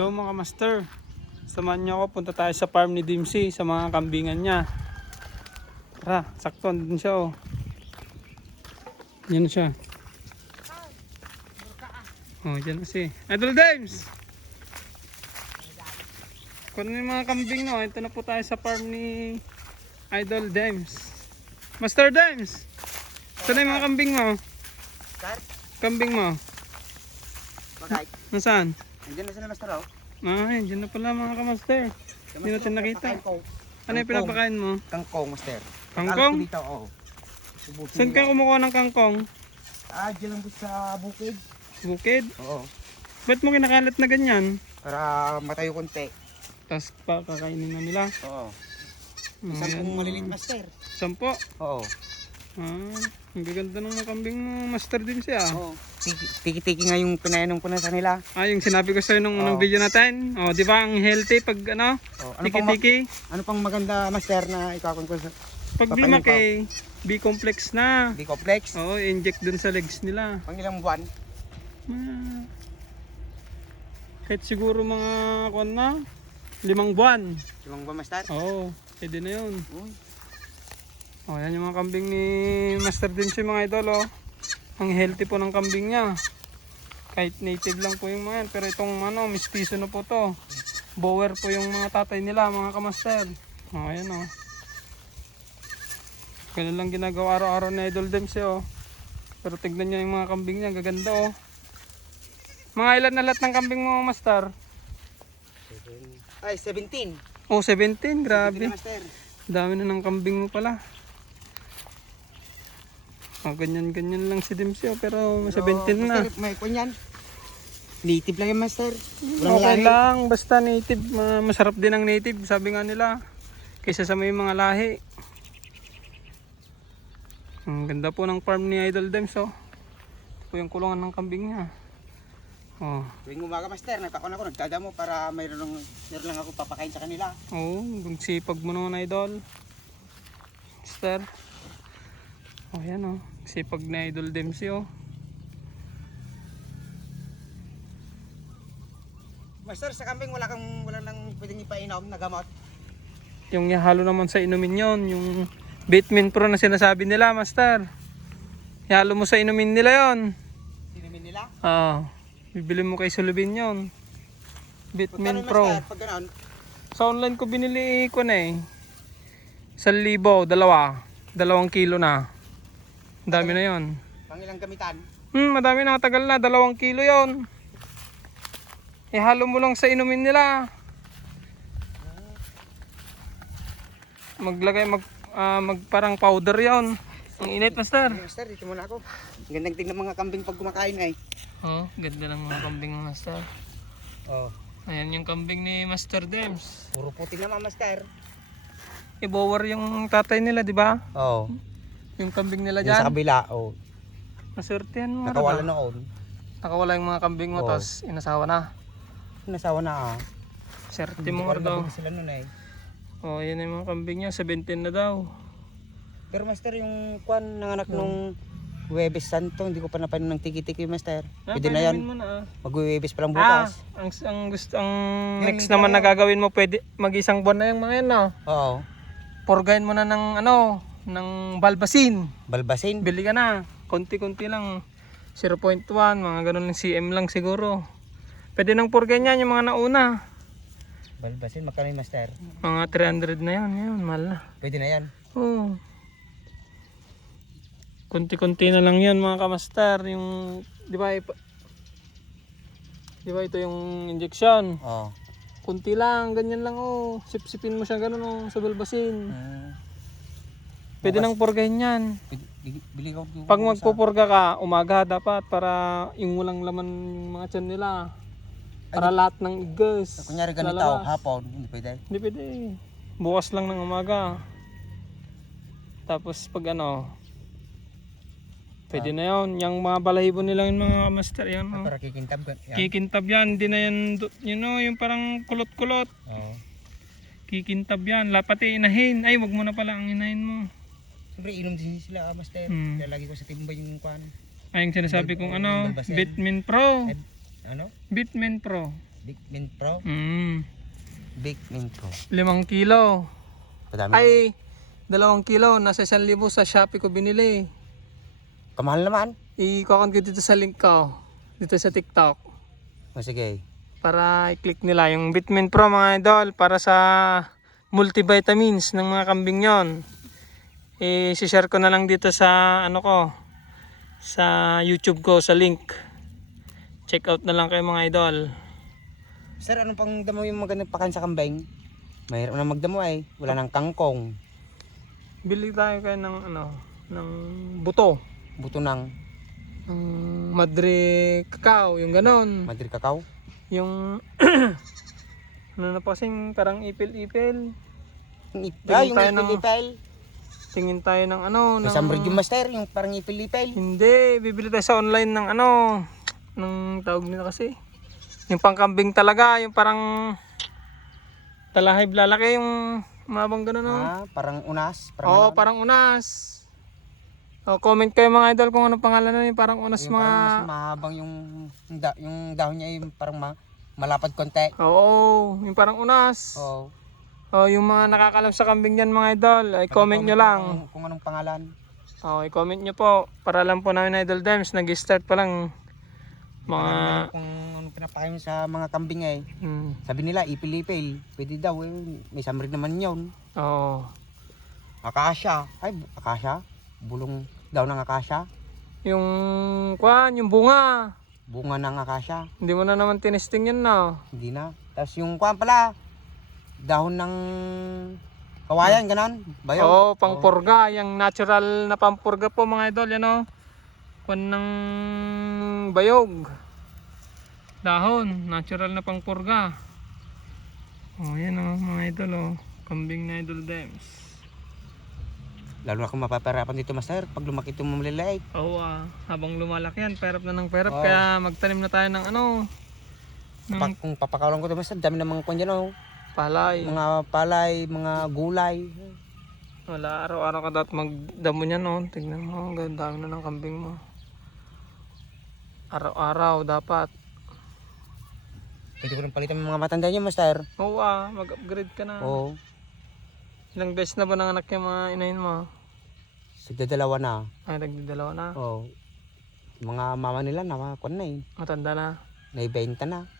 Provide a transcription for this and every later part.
Hello mga master, samahan niyo ako, punta tayo sa farm ni Dimsy sa mga kambingan niya. Tara, sakto, andun siya oh. Yan na siya. Oh, dyan na si Idol Dimes. Kung ano yung mga kambing no, ito na po tayo sa farm ni Idol Dimes. Master Dimes, ito na yung mga kambing mo. Kambing mo. Bakit? Nasaan? Andiyan na sila, Master, oh. Ay, dyan na pala mga kamaster. Hindi natin nakita. Ano yung pinapakain mo? Kangkong, Master. Kangkong? Dito, oh. Saan ka kumukuha ng kangkong? Diyan lang po sa bukid. Bukid? Oo. Ba't mo kinakalat na ganyan? Para matayo konti. Tapos pa kakainin na nila. Oo. Oh, Isang yan. kong maliliit, Master. 10? Oo. Ang gaganda ng mga kambing mo, master din siya. Oo. Tiki-tiki nga yung pinainom ko na sa nila. Yung sinabi ko sa'yo nung unang video natin. Di ba ang healthy pag ano? Tiki-tiki. Ano pang maganda, Master, na ikakon ko sa Pag lumaki, B-complex na. B-complex? Inject dun sa legs nila. Pang ilang buwan? Kahit siguro mga 5 buwan. 5 buwan, Master? Pwede na yun. Uy. Yan yung mga kambing ni Master Dimsy mga idol. Ang healthy po ng kambing niya. Kahit native lang po yung mga yan. Pero itong mistiso na po to. Bower po yung mga tatay nila mga kamaster. Ayan o. Ganun lang ginagawa araw-araw na Idol Dimsy Pero tignan nyo yung mga kambing niya. Gaganda Mga ilan na lahat ng kambing mo master? 17. 17. Grabe. 17 na, Master. Dami na ng kambing mo pala. Ganyan-ganyan lang si Dimsy pero 17 na. Master, may kunyan. Native lang yan, Master. Okay lang, basta native. Masarap din ang native, sabi nga nila. Kaysa sa may mga lahi. Ang ganda po ng farm ni Idol Dimes Ito po yung kulungan ng kambing niya. Tuwing umaga, Master, nagkakon ako, nagdadamo para mayroon lang ako papakain sa kanila. Ang sipag mo naman Idol. Master. Yan sipag na Idol Dimsy Master, sa kambing wala nang pwedeng ipainom na gamot. Yung ihalo naman sa inumin yon, yung Vitamin Pro na sinasabi nila, Master. Ihalo mo sa inumin nila yon. Inumin nila? Bibili mo kay Sulubin yon. Vitamin Pro. Master, pag gano'n? Sa online ko binili ko na 1,000, 2 kilo na. Ang dami na yon. Pang ilang gamitan? Madami na, tagal na, 2 kilo yon. Ihalo mo lang sa inumin nila. Parang powder yon. Ang init, Master. Master, dito muna ako. Gandang tingnan mga kambing pag kumakain ay. Ganda lang mga kambing ng Master. Ayan yung kambing ni Master Dimes. Puro puti naman, Master. I-bower yung tatay nila, di ba? Yung kambing nila dyan. Yung sa kabila, Maswertehan mo. nakawala noon. Nakawala yung mga kambing mo, tapos inasawa na. Nasawa na Swerte mo nga daw. Sila nun eh. Yan yung mga kambing niya, 17 na daw. Pero Master, yung kwan nanganak nung Huwebes Santo, hindi ko pa napainom ng tiki-tiki, Master. Pwede na yan. Mag-Huwebes pa lang bukas. Ang next naman na gagawin mo, pwede mag-isang buwan na yung mga yan, Oo. Purgain mo na ng ng Balbasin. Balbasin? Bili ka na. Konti-konti lang. 0.1, mga ganun ng CM lang siguro. Pwede nang purgain yan yung mga nauna. Balbasin, magkano yung Master? Mga 300 na yan. Yun, mahal na. Pwede na yan. Kunti-kunti na lang yan mga kamaster. Yung, di ba ito yung injection? Kunti lang, ganyan lang Sip-sipin mo siya ganun sa balbasin. Pwede nang purgahin yan. Bili ko. Pag magpupurga ka, umaga dapat para yung walang laman yung mga tiyan nila. Para lahat ng igas. Kunyari ganito, hapon, hindi pwede. Hindi pwede. Bukas lang ng umaga. Tapos pag pwede na yun. Yung mga balahibo nila yung mga master yan. Para kikintab yan. Kikintab yan. Hindi na yan, yung parang kulot-kulot. Kikintab yan. Pati inahin. Ay, wag mo na pala ang inahin mo. Siyempre, inom din sila, Master. Lalagi ko sa timba yung kwan. Yung sinasabi kong Vitamin Pro. Ano? Vitamin Pro. Big Min Pro. Big Min Pro. 5 kilo. Padami. Ay, 2 kilo. Nasa 1,000 sa Shopee ko binili. Kamahal naman. I-comment ko dito sa link ko. Dito sa TikTok. O sige. Para i-click nila yung Bitmin Pro mga idol. Para sa multivitamins ng mga kambing yon. I-share ko na lang dito sa ano ko. Sa YouTube ko sa link. Check out na lang kayo mga idol. Sir, anong pang damo yung magandang pakain sa kambing? Mahirap na magdamo ay. Wala nang kangkong. Bili tayo kayo ng ano, ng buto. Buto ng Madre cacao, yung ganon. Madrid Cacao. Yung ano na po kasing parang ipil-ipil. Yung tayo ng- ipil-ipil. Tingin tayo ng ano, May samrid yung master, yung parang ipil-ipil. Hindi, bibili tayo sa online ng ano, ng tawag nila kasi. Yung pangkambing talaga, yung parang talahib lalaki, yung mabang gano'n. No? Parang unas. Oo, parang unas. O, comment kayo mga idol kung ano pangalan na yung parang unas yung mga... parang mas mahabang yung dahon niya yung parang malapad konti. Oo, yung parang unas. Oo. O, yung mga nakakalam sa kambing yan mga idol, ay comment nyo lang. Kung anong pangalan. O, i-comment nyo po, para alam po namin Idol Dems, nag-start pa lang mga... Kung anong pinapakain sa mga kambing ay. Sabi nila, ipil-ipil. Pwede daw, may samrid naman yun. Oo. Akasya. Ay, akasya? Bulong daw ng akasya. Yung yung bunga. Bunga ng akasya. Hindi mo na naman tinesting yun na. Hindi na. Tapos yung pala, dahon ng kawayan, ganon. Bayo. Oo, pangpurga. Yung natural na pampurga po mga idol, yan o. Kwan ng bayog. Dahon, natural na pangpurga. O, yan o mga idol o. Kambing na Idol Dems. Lalo na kung mapaparapan dito, master, pag lumaki ito mamalilaik. Oo habang lumalaki yan, perap na ng perap. Oo. Kaya magtanim na tayo ng ano. Ng Kung papakawalan ko ito, master, dami ng mga kwan dyan, oh. palay. Mga palay, mga gulay. Wala, araw-araw ka dapat magdamo niyan, no? Tignan mo, ganda na ng kambing mo. Araw-araw dapat. Pwede ko rin palitan ng mga matanda niya, master. Oo mag-upgrade ka na. Oo. Ilang beses na ba nanganak yung mga inahin mo? Sigdadalawa na. Ay, nagdidalawa na. Oo. Mga mama nila na, mga kwan na eh. Matanda na. Naibenta na.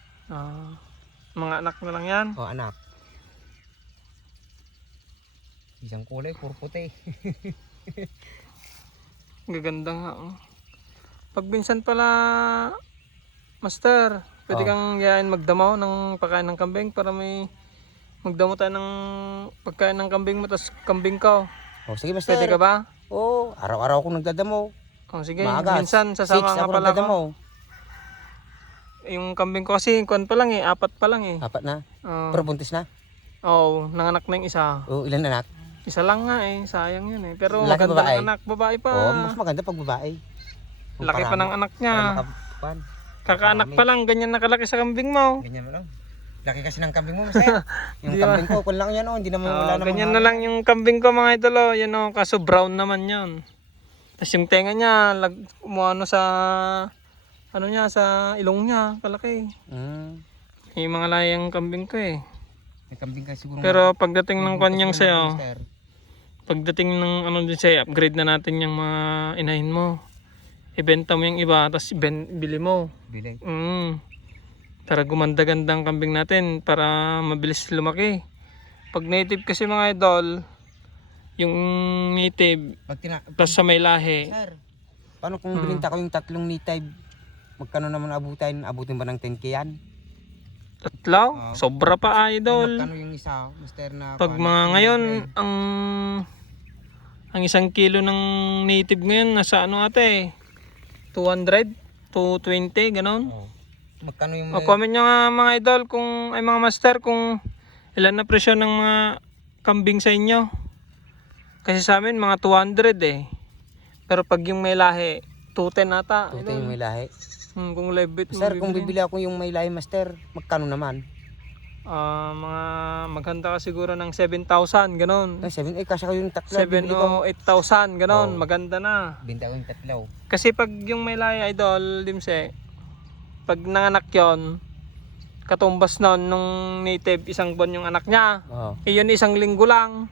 Mga anak na lang yan. O, anak. Isang kulay, puro puti. Gaganda nga. Oh. Pag minsan pala, master, pwede kang yayain magdamaw ng pagkain ng kambing para may magdamo tayo ng pagkain ng kambing mo tapos kambing ko. O, sige, master. Pwede ka ba? Oo, araw-araw akong nagdadamo. Oh, sige, Maaga, minsan 6 sasama nga ako pala ako. nagdadamo. Yung kambing ko kasi, kuwan pa lang 4 pa lang eh. Apat na. Oo, Pero buntis na. nanganak na yung isa. O, ilan anak? Isa lang nga eh, sayang yun eh. Pero Laki, maganda babae? ng anak, babae pa. Oo, mas maganda pag babae. Laki pa ng anak niya. Makakuan. Kakaanak pa lang, ganyan nakalaki sa kambing mo. Ganyan mo lang. Laki kasi ng kambing mo, master. Yung Di kambing ko, kun lang yan, oh. Hindi naman wala namang Ganyan na lang yung kambing ko mga idol. Oh. Yan oh, kaso brown naman yun. Tapos yung tenga niya, umuano sa ano niya, sa ilong niya, kalaki. Yung mga layang kambing ko eh. May kambing ka siguro. Pero pagdating ng kanyang sayo, Master. pagdating ng ano din sa'yo, upgrade na natin yung mga inahin mo. Ibenta mo yung iba, tapos bili mo. Bilig. Para gumanda-gandang kambing natin, para mabilis lumaki. Pag native kasi mga idol, yung native, plus sa may lahi. Sir, paano kung bininta ko yung 3 native? Magkano naman abutin ba ng 10k yan? Tatlo? Sobra pa idol. Magkano yung isa, master, na Pag mga ngayon, ang 1 kilo ng native ngayon, nasa ano ate? 200? 220, ganon. Magkano yung Comment nyo nga mga idol, kung ay mga master, kung ilan na presyo ng mga kambing sa inyo. Kasi sa amin, mga 200 eh. Pero pag yung may lahi, 210 ata. Ito yung may lahi. Kung live bit mo Sir, kung bibili ako yung may lahi, master, magkano naman? mga maghanda ka siguro ng 7,000, ganon. 7, kasi ko yung 3. 7 o 8,000, ganon. Maganda na. Binta ko yung 3. Kasi pag yung may lahi idol, Dimse, pag nanganak yon, katumbas noon nung native, 1 buwan yung anak niya. Oo. Iyon 1 linggo lang.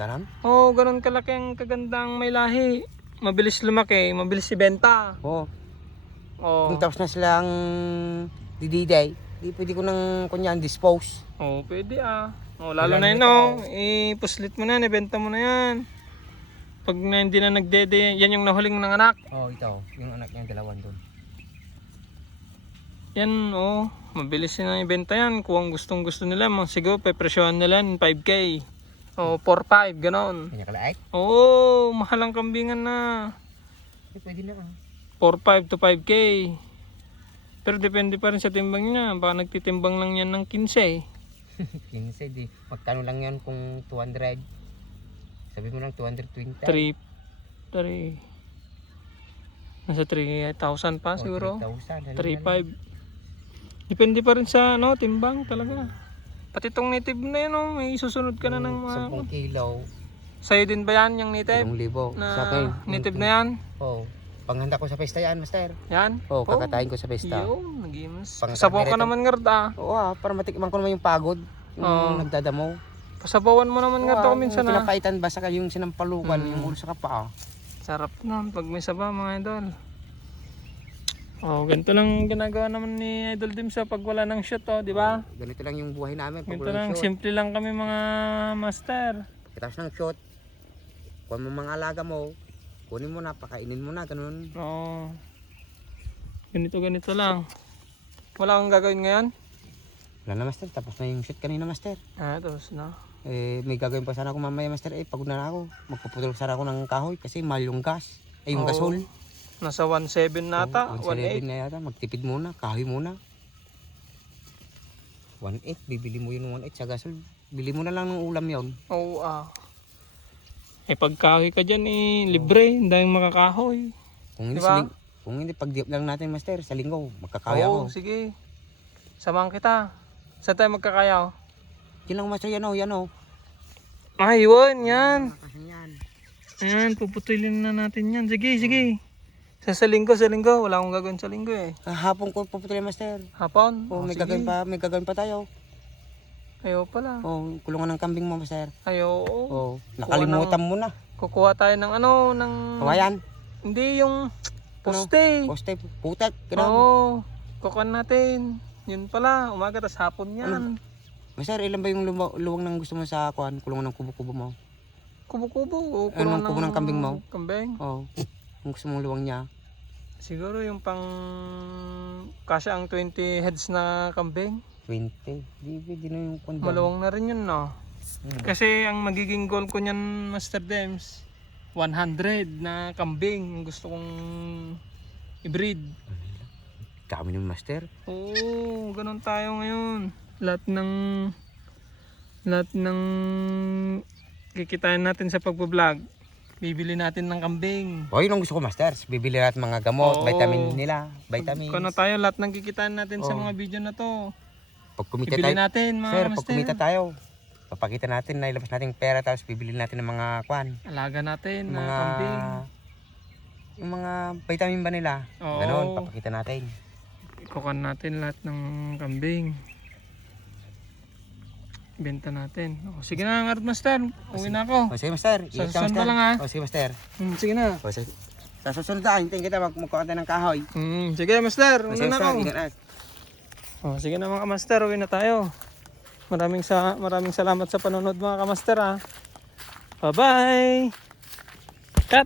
Ganon? Oo, ganun kalaki ang kagandang may lahi. Mabilis lumaki, mabilis ibenta. Oo. Oo. Kung tapos na silang dididay, di pwede ko nang kunyan dispose. Oo, pwede ah. Oo, lalo na yun, no. Ipuslit mo na yan, ibenta mo na yan. Pag na hindi na nagdede, yan yung nahuling ng anak. Oo, ito. Yung anak niya, 2 doon. Yan, oo. Mabilis na ibenta yan. Kung gustong gusto nila, siguro pepresyohan nila ng 5K. O 4-5, ganon. Kanya kalaik? Oo, mahal ang kambingan na. Pwede na. 4-5 to 5K. Pero depende pa rin sa timbang niya. Baka nagtitimbang lang yan ng 15. 15, di. Magkano lang yan kung 200? Sabi mo lang 220. 3. Nasa 3,000 pa siguro. 3,000. 3,500. Depende pa rin sa timbang talaga. Pati itong native na yun, may susunod ka na ng mga... 10 kilo. Sa'yo din ba yan, yung native? 1,000. Na Sa akin. native na yan? Oo. Panghanda ko sa pesta yan, master. Yan? Oo, kakatayin ko sa pesta. Yun, nag-imas. Pang- Sabaw ka karne naman, Ngard, ah. Oo para matikman ko naman yung pagod. Yung Oo. nagdadamo. Pasabawan mo naman, Ngard, ako minsan, ah. Pinapaitan ba sa yung sinampalukan, yung ulo sa kapa. Sarap nun, pag may sabaw, mga idol. Oh, ganito lang ginagawa naman ni Idol Dim sa pag wala ng shoot, oh, di ba? Ganito lang yung buhay namin. Pag Ganito walang lang, shoot. simple lang kami mga master. Tapos ng shot, kung mo mga alaga mo, kunin mo na, pakainin mo na, ganun. Oo. Ganito lang. Wala kang gagawin ngayon? Wala na, master. Tapos na yung shot kanina, master. Ah, tapos na. May gagawin pa sana ako mamaya, master. Pagod na ako. Magpuputol sana ako ng kahoy kasi mahal yung gas. Yung Oo. gasol. Nasa 1.7 nata, 1.7 1.8. na yata. Magtipid muna, kahoy muna. 1.8, bibili mo yun ng 1.8 sa gasol. Bili mo na lang ng ulam yon. Oo, ah. Pagkahoy ka dyan, libre. Hindi tayong makakahoy. Kung hindi, Diba? kung hindi pag-diop lang natin, master, sa linggo, magkakahoy ako. Oo, sige. Samahan kita. Saan tayo magkakayaw? Yun lang, master, yan o, yan o. Ay, yun, yan. Yan. Ayan, puputulin na natin yan. Sige, sige. Sa linggo. Wala akong gagawin sa linggo eh. Hapon ko puputulin, master. Hapon? Oh, may sige. gagawin pa tayo. Ayaw pala. Oh, kulungan ng kambing mo, master. Ayaw. Oh, nakalimutan mo na. Kukuha tayo ng ng... Kawayan. Hindi, yung poste. Poste, putek, ganun. Oo. Kukuha natin. Yun pala, umaga tas hapon yan. Master, ilan ba yung luwang ng gusto mo sa kulungan ng kubo-kubo mo? Kubo-kubo. O Anong kubo ng kambing mo? Kambing. Oh, kung gusto mong luwang niya. Siguro yung pang... Kasi ang 20 heads na kambing. 20. Di na yung kondom. Maluwang na rin yun, no? Kasi ang magiging goal ko niyan, Master Dems, 100 na kambing yung gusto kong i-breed. Kami ng master. Oo, ganun tayo ngayon. Lahat ng kikitain natin sa pagbablog, bibili natin ng kambing. Oh, yun ang gusto ko, master. Bibili natin mga gamot, Oo. vitamin nila, vitamins. Kano tayo, lahat ng kikitain natin sa Oo. mga video na to. Pag kumita Bibili tayo, natin mga sir, pag master. kumita tayo, papakita natin na ilabas natin pera tapos bibili natin ng mga kwan. Alaga natin Yung na mga kambing. yung mga vitamin ba nila? Oo. Ganon, papakita natin. Ikukan natin lahat ng kambing. Benta natin. O, sige na, Ngard Master. Uwi na ako. O sige, master. Sa Ingat ka, susunod master. na lang, ha? O sige, master. Sige na. O sige. Sa susunod na, hintayin kita magkuha tayo ng kahoy. Sige, Master. O Una sige, na master. ako. Ingat na. Sige na mga kamaster, uwi na tayo. Maraming salamat sa panonood mga kamaster, ha. Bye-bye. Cut.